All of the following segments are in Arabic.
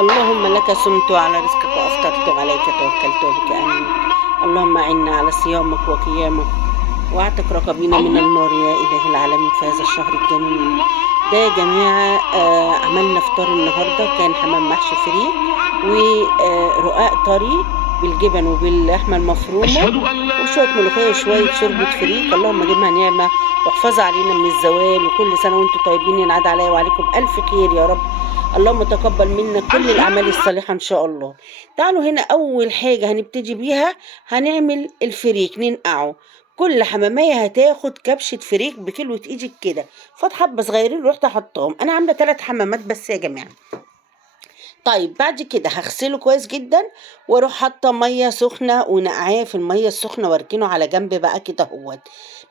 اللهم لك صمت وعلى رزقك وأفطرت وعليك توكلت وبك آمين. اللهم أعنا على صيامك وقيامك واعتق رقابينا من النار يا إله العالمين في هذا الشهر الجميل ده يا جماعة. عملنا فطار النهاردة، كان حمام محشي فريك ورقاق طري بالجبن وباللحمة المفرومة وشوية ملوخية وشوية شوربة فريك. اللهم جبها نعمة واحفظها علينا من الزوال، وكل سنة وانتم طيبين، ينعاد عليا وعليكم بألف خير يا رب. اللهم تقبل منا كل الأعمال الصالحة إن شاء الله. تعالوا هنا، أول حاجة هنبتدي بيها هنعمل الفريك ننقعه. كل حمامية هتاخد كبشة فريك بكيلو ايدك كده، فات حبة صغيرين رحت حطاهم. أنا عاملة 3 حمامات بس يا جماعة. طيب بعد كده هغسله كويس جدا واروح حاطه ميه سخنه ونقعاه في الميه السخنه واركنه على جنب بقى كده اهوت.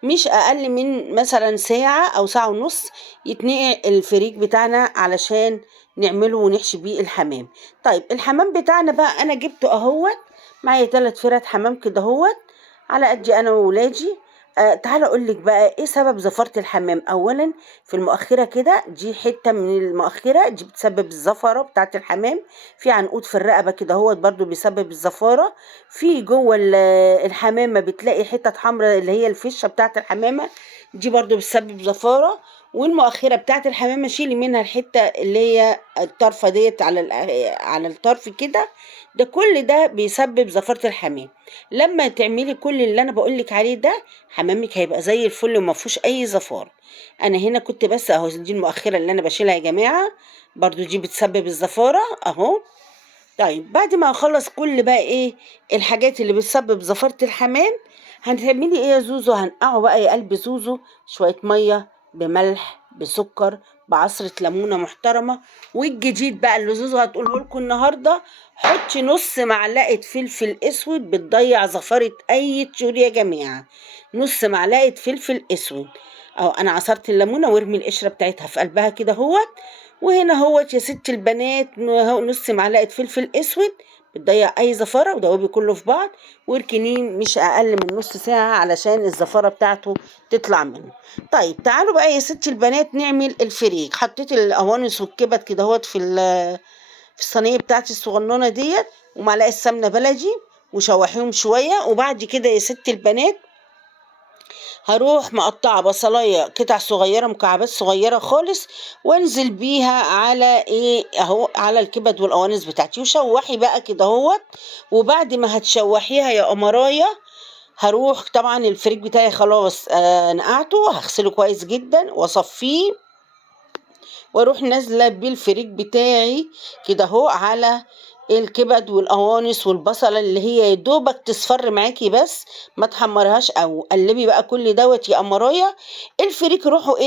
مش اقل من مثلا ساعه او ساعه ونص يتنقع الفريك بتاعنا علشان نعمله ونحشي بيه الحمام. طيب الحمام بتاعنا بقى انا جبته اهوت، معايا 3 فرد حمام كده اهوت على قد انا وولادي. تعالى اقول لك بقى ايه سبب زفرة الحمام. اولا في المؤخرة كده، دي حتة من المؤخرة دي بتسبب الزفرة بتاعت الحمام. في عنقود في الرقبة كده هو برضو بيسبب الزفارة. في جوه الحمامة بتلاقي حتة حمراء اللي هي الفشة بتاعت الحمامة، دي برضو بتسبب زفارة. والمؤخرة بتاعت الحمامة شيلي منها الحتة اللي هي الطرفة ديت على الطرف كده، ده كل ده بيسبب زفرة الحمام. لما تعملي كل اللي انا بقولك عليه ده، حمامك هيبقى زي الفل وما فيهوش اي زفار. انا هنا كنت بس اهو، دي المؤخره اللي انا بشيلها يا جماعه، برضو دي بتسبب الزفاره اهو. طيب بعد ما اخلص كل بقى ايه الحاجات اللي بتسبب زفاره الحمام، هتعملي ايه يا زوزو؟ هنقعه بقى يا قلب زوزو شويه ميه بملح بسكر بعصره ليمونه محترمه. والجديد بقى اللي زوزو هتقوله لكم النهارده، حطي نص معلقه فلفل اسود بتضيع زفاره اي طيور يا جماعه. نص معلقه فلفل اسود اهو، انا عصرت الليمونه وارمي القشره بتاعتها في قلبها كده اهوت. وهنا اهوت يا ست البنات نص معلقه فلفل اسود بتضيع اي زفاره، ودوبي كله في بعض واركنيه مش اقل من نص ساعه علشان الزفاره بتاعته تطلع منه. طيب تعالوا بقى يا ست البنات نعمل الفريك. حطيت القوانص والكبد كده اهوت في الصينيه بتاعتي الصغننه ديت، ومعلقه سمنه بلدي وشوحيهم شويه. وبعد كده يا ست البنات هروح مقطعه بصلايه قطع صغيره مكعبات صغيره خالص، وانزل بيها على ايه اهو على الكبد والقوانص بتاعتي، وشوحي بقى كده اهوت. وبعد ما هتشوحيها يا قمرايه، هروح طبعا الفريك بتاعي خلاص نقعته، هغسله كويس جدا واصفيه، واروح نازله بالفريك بتاعي كده اهو على الكبد والقوانص والبصله اللي هي يدوبك تصفر معاكي، بس ما تحمرهاش. او قلبي بقى كل دوت يا امرايه. الفريك روحوا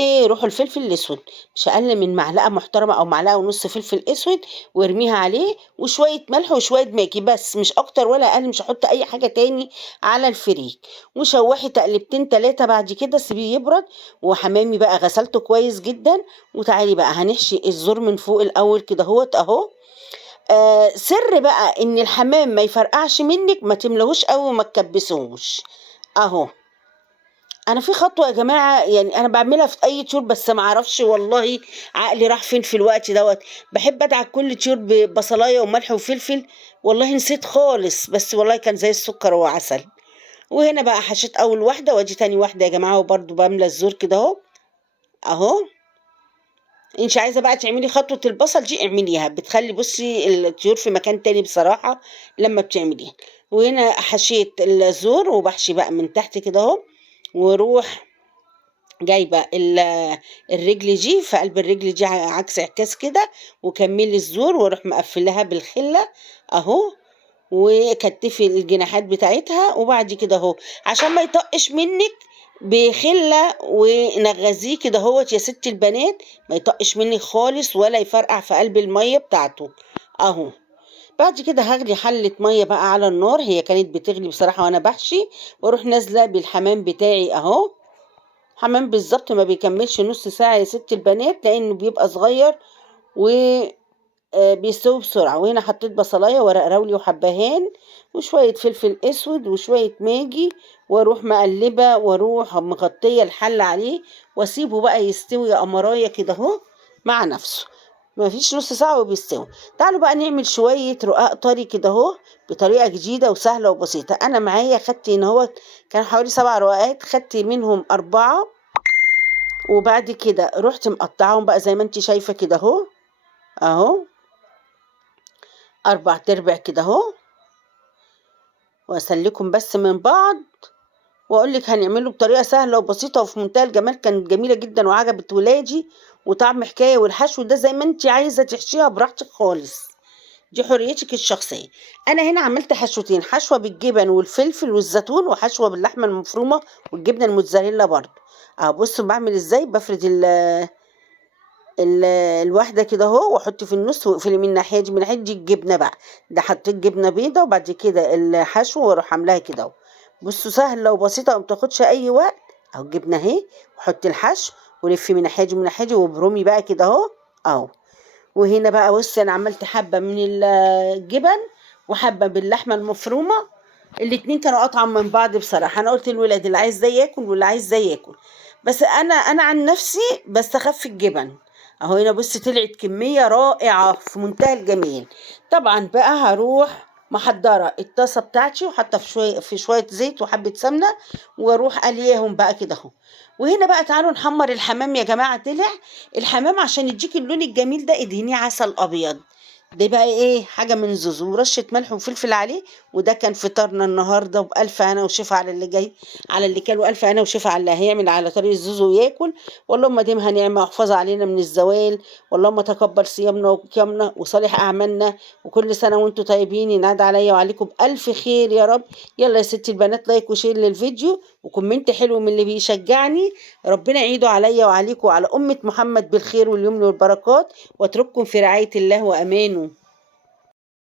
الفلفل الاسود، مش اقل من معلقه محترمه او معلقه ونص فلفل اسود، وارميها عليه وشويه ملح وشويه ماجي بس، مش اكتر ولا اقل، مش هحط اي حاجه تاني على الفريك. وشوحي تقلبتين 3، بعد كده سيبيه يبرد. وحمامي بقى غسلته كويس جدا. وتعالي بقى هنحشي الزور من فوق الاول كده اهوت اهو. سر بقى ان الحمام ما يفرقعش منك، ما تملهوش قوي وما تكبسوش اهو. انا في خطوه يا جماعه يعني انا بعملها في اي طيور، بس ما اعرفش والله عقلي راح فين في الوقت دوت. بحب ادعك كل طيور ببصلايه وملح وفلفل، والله نسيت خالص، بس والله كان زي السكر وعسل. وهنا بقى حشيت اول واحده وادي تاني واحده يا جماعه، وبرده بملى الزور كده اهو اهو. انت عايزه بقى تعملي خطوه البصل دي اعمليها، بتخلي بصي الطيور في مكان تاني بصراحه لما بتعمليها. وهنا حشيت الزور وبحشي بقى من تحت كده اهو. واروح جايبه الرجل دي في قلب الرجل دي عكس اعكاس كده، وكملي الزور واروح مقفلها بالخله اهو. وكتفي الجناحات بتاعتها. وبعد كده اهو عشان ما يطقش منك بخله ونغذيه كده اهوت يا ست البنات، ما يطقش منك خالص ولا يفرقع في قلب الميه بتاعته اهو. بعد كده هغلي حله ميه بقى على النار، هي كانت بتغلي بصراحه وانا بحشي. واروح نازله بالحمام بتاعي اهو. حمام بالظبط ما بيكملش نص ساعه يا ست البنات، لانه بيبقى صغير و بيستوي بسرعة. وهنا حطيت بصلاية ورق راولي وحبهان وشوية فلفل اسود وشوية ماجي، واروح مقلبة واروح مغطية الحل عليه واسيبه بقى يستوي يا قمراية كده اهو مع نفسه. ما فيش نص ساعة وبيستوي. تعالوا بقى نعمل شوية رقاق طري كده اهو بطريقة جديدة وسهلة وبسيطة. أنا معايا خدت هنا هو كان حوالي 7 رقاقات، خدت منهم 4 وبعد كده رحت مقطعاهم بقى زي ما انت شايفة كده اهو، اهو 4 تربع كده اهو، واسلكم بس من بعض واقول لك هنعمله بطريقه سهله وبسيطه وفي منتهى الجمال. كانت جميله جدا وعجبت ولادي، وطعم حكايه. والحشو ده زي ما انت عايزه تحشيها براحتك خالص، دي حريتك الشخصيه. انا هنا عملت حشوتين، حشوه بالجبن والفلفل والزيتون، وحشوه باللحمه المفرومه والجبنه الموتزاريلا برضو. اهو بصوا بعمل ازاي، بفرد ال الواحدة كده اهو واحط في النص واقفلي من الناحية دي، من الناحية دي الجبنة بقى. ده حطيت جبنة بيضة وبعد كده الحشو واروح عاملاها كده اهو. بصوا سهلة وبسيطة وما بتاخدش أي وقت. اهو الجبنة اهي، وحطي الحشو ولفي من الناحية دي من الناحية دي وابرمي بقى كده اهو، اهو. وهنا بقى بصي أنا عملت حبة من الجبن وحبة باللحمة المفرومة، الاتنين كانوا أطعم من بعض بصراحة. أنا قلت للولاد اللي عايز ده ياكل واللي عايز ده ياكل، بس أنا عن نفسي بستخف الجبن. اهو هنا بص طلعت كمية رائعة في منتهى الجمال. طبعا بقى هروح محضرة الطاسة بتاعتي وحاطة في شوية زيت وحبة سمنة، واروح قلياهم بقى كده اهو. وهنا بقى تعالوا نحمر الحمام يا جماعة. طلع الحمام عشان يديك اللون الجميل ده ادهنيه عسل ابيض. ده بقى ايه، حاجة من زوزو ورشة ملح وفلفل عليه. وده كان فطارنا النهاردة، وبألف هنا وشفا على اللي جاي، على اللي كان، وألف هنا وشفا على اللي هيعمل على طريق زوزو وياكل. واللهم ديمها نعمة واحفظها علينا من الزوال. واللهم تقبل صيامنا وقيامنا وصالح أعمالنا. وكل سنة وانتم طيبين، ينعاد عليا وعليكم بألف خير يا رب. يلا يا ستي البنات، لايك وشير للفيديو وكومنت حلو من اللي بيشجعني. ربنا يعيده عليا وعليكم وعلى أمة محمد بالخير واليمن والبركات، واترككم في رعاية الله وأمانه.